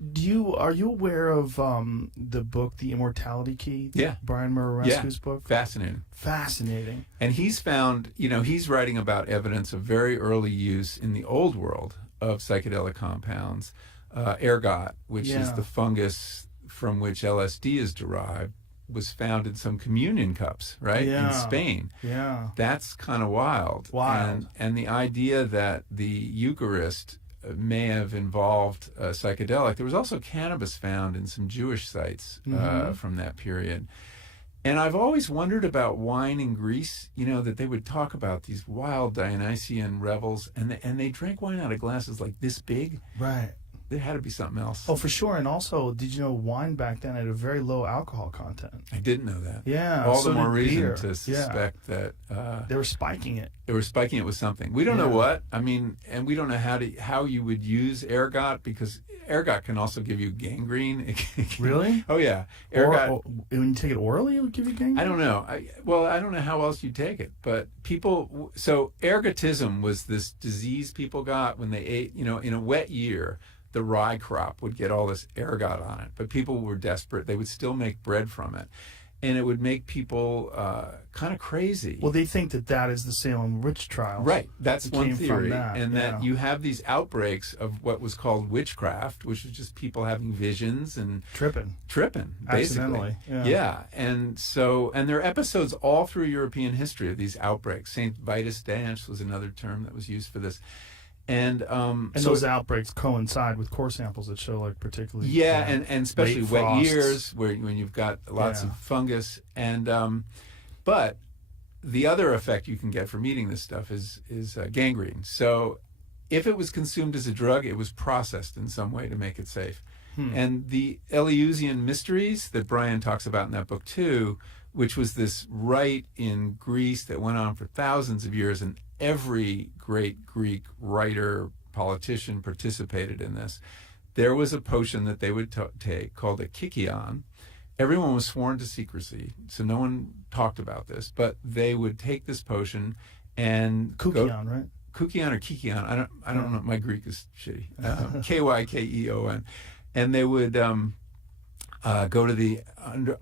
Are you aware of the book The Immortality Key? Yeah. Brian Murarescu's book? Fascinating. And he's found, he's writing about evidence of very early use in the old world of psychedelic compounds. Ergot, which is the fungus from which LSD is derived, was found in some communion cups, right? In Spain. Yeah. That's kind of wild. And the idea that the Eucharist may have involved psychedelic. There was also cannabis found in some Jewish sites from that period. And I've always wondered about wine in Greece, that they would talk about these wild Dionysian revels, and they drank wine out of glasses like this big. Right. There had to be something else. Oh, for sure. And also, did you know wine back then had a very low alcohol content? I didn't know that. Yeah. All the more reason to suspect that... they were spiking it. They were spiking it with something. We don't know what. I mean, and we don't know how you would use ergot, because ergot can also give you gangrene. Really? Oh, yeah. Ergot... Or when you take it orally, it would give you gangrene? I don't know. I don't know how else you take it. But people... So ergotism was this disease people got when they ate, in a wet year... The rye crop would get all this ergot on it, but people were desperate. They would still make bread from it, and it would make people kind of crazy. Well, they think that is the Salem witch trials. Right. That's one theory. And that you have these outbreaks of what was called witchcraft, which is just people having visions and tripping, basically. Yeah. And there are episodes all through European history of these outbreaks. St. Vitus dance was another term that was used for this. And those outbreaks coincide with core samples that show particularly and especially wet frosts. years when you've got lots of fungus, and but the other effect you can get from eating this stuff is gangrene. So if it was consumed as a drug, it was processed in some way to make it safe. And the Eleusinian mysteries that Brian talks about in that book too, which was this rite in Greece that went on for thousands of years, and every great Greek writer, politician participated in this. There was a potion that they would take called a kykeon. Everyone was sworn to secrecy, so no one talked about this, but they would take this potion and Kykeon, right? Kykeon or kykeon, I don't know, my Greek is shitty. Kykeon. And they would go to the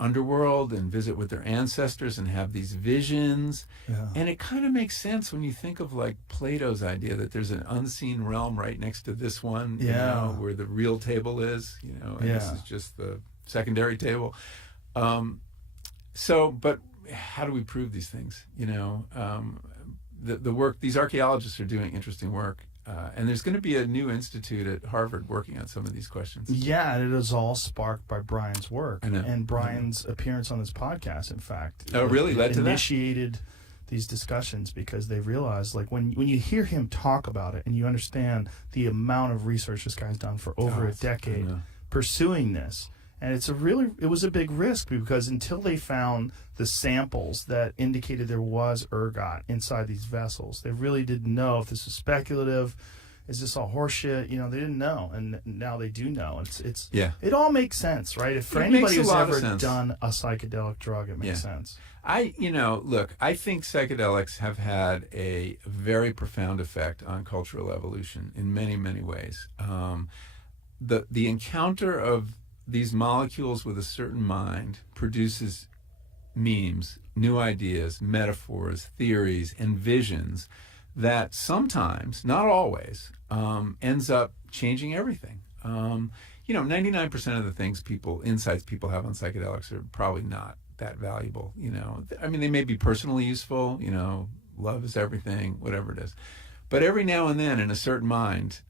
underworld and visit with their ancestors and have these visions. Yeah. And it kind of makes sense when you think of Plato's idea that there's an unseen realm right next to this one, where the real table is, and this is just the secondary table. But how do we prove these things? The work, these archaeologists are doing interesting work. And there's going to be a new institute at Harvard working on some of these questions. Yeah, and it is all sparked by Brian's work. I know. And Brian's appearance on this podcast, in fact. Oh, really? Led to that? Initiated these discussions because they realized, when you hear him talk about it and you understand the amount of research this guy's done for over a decade pursuing this, and it was a big risk because until they found the samples that indicated there was ergot inside these vessels, they really didn't know if this was speculative. Is this all horseshit? They didn't know, and now they do know. It all makes sense, right? For anybody who's ever done a psychedelic drug, it makes sense. I think psychedelics have had a very profound effect on cultural evolution in many, many ways. The encounter of these molecules with a certain mind produces memes, new ideas, metaphors, theories, and visions that sometimes, not always, ends up changing everything. 99% of the things insights people have on psychedelics are probably not that valuable. They may be personally useful, love is everything, whatever it is. But every now and then in a certain mind,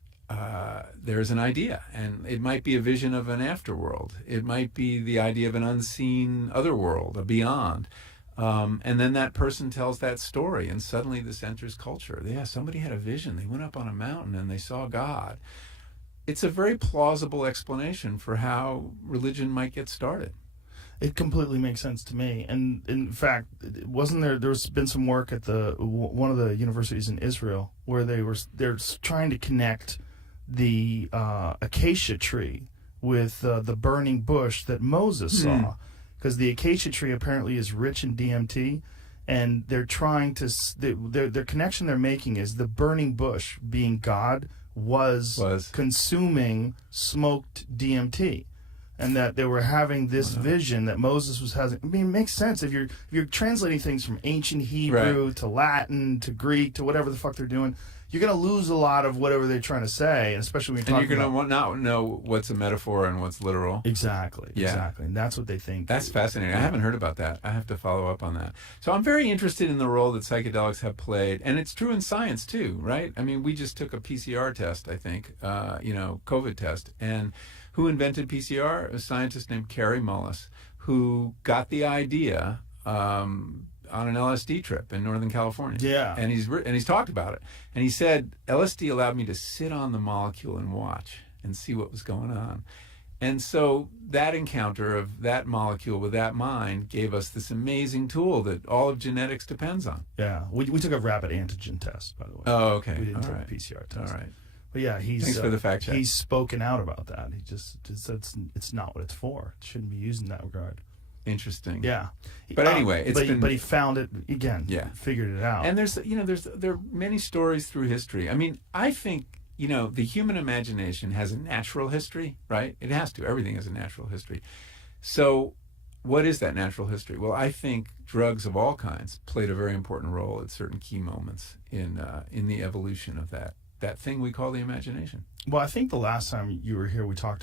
there's an idea, and it might be a vision of an afterworld. It might be the idea of an unseen otherworld, a beyond. And then that person tells that story, and suddenly this enters culture. Somebody had a vision. They went up on a mountain and they saw God. It's a very plausible explanation for how religion might get started. It completely makes sense to me. And in fact, there's been some work at one of the universities in Israel where they're trying to connect the acacia tree with the burning bush that Moses saw, because the acacia tree apparently is rich in DMT, and they're trying to their connection they're making is the burning bush being God was consuming smoked DMT. And that they were having this vision that Moses was having. I mean, it makes sense if you're translating things from ancient Hebrew to Latin to Greek to whatever the fuck they're doing. You're going to lose a lot of whatever they're trying to say, especially when you're talking about... And you're going to not know what's a metaphor and what's literal. Exactly, exactly. And that's what they think. That's fascinating. I haven't heard about that. I have to follow up on that. So I'm very interested in the role that psychedelics have played. And it's true in science, too, right? I mean, we just took a PCR test, I think, COVID test. And who invented PCR? A scientist named Kary Mullis, who got the idea... on an LSD trip in Northern California. Yeah. And he's talked about it. And he said, LSD allowed me to sit on the molecule and watch and see what was going on. And so that encounter of that molecule with that mind gave us this amazing tool that all of genetics depends on. Yeah. We took a rapid antigen test, by the way. Oh, okay. We didn't take a PCR test. All right. But yeah, thanks for the fact check. He's spoken out about that. He just said it's not what it's for. It shouldn't be used in that regard. Interesting. Yeah, but anyway, but he found it again. Yeah, figured it out. And there are many stories through history. I mean, I think the human imagination has a natural history, right? It has to. Everything has a natural history. So, what is that natural history? Well, I think drugs of all kinds played a very important role at certain key moments in the evolution of that thing we call the imagination. Well, I think the last time you were here, we talked